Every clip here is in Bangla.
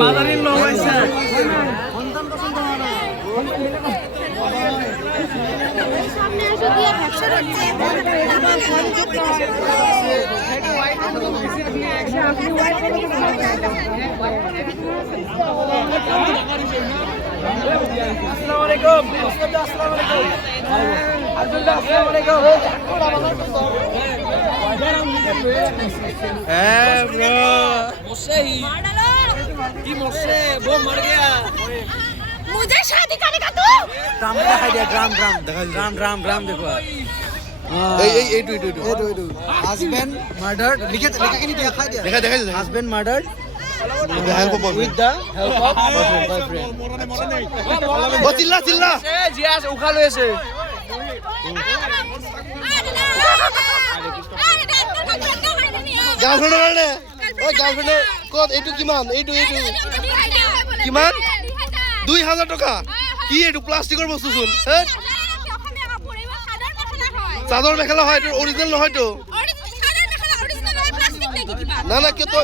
মাদারিন লোক হয়েছে সামনে এসে দিয়ে ভ্যাকসিন হচ্ছে আপনি হোয়াইট আসসালামু আলাইকুম আসসালামু আলাইকুম আব্দুল্লাহ আসসালামু আলাইকুম ब्रो मुझसे ही की मुझसे वो मर गया मुझे शादी करने का तू ड्राम दिखाई दिया ड्राम देखो হাজবেন্ড মার্ডার্ড লিখে লিখে নিয়ে দেখাই দিয়া देखा husband murdered with the help of boyfriend ও চিল্লা চিল্লা সে জিয়া উখা লইছে গার্লফ্রেন্ড মানে ও গার্লফ্রেন্ড কত এইটু কিমান এইটু কিমান 2000 টাকা কি এইটু প্লাস্টিকের বস্তু শুন হ্যাঁ চাদর মেখেলা হয় এটা অরিজিনাল নহয় তো না না কে তো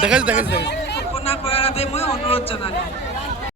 দেখাইছে কল্পনা কৰাৰ বাবে মই অনুৰোধ জনালোঁ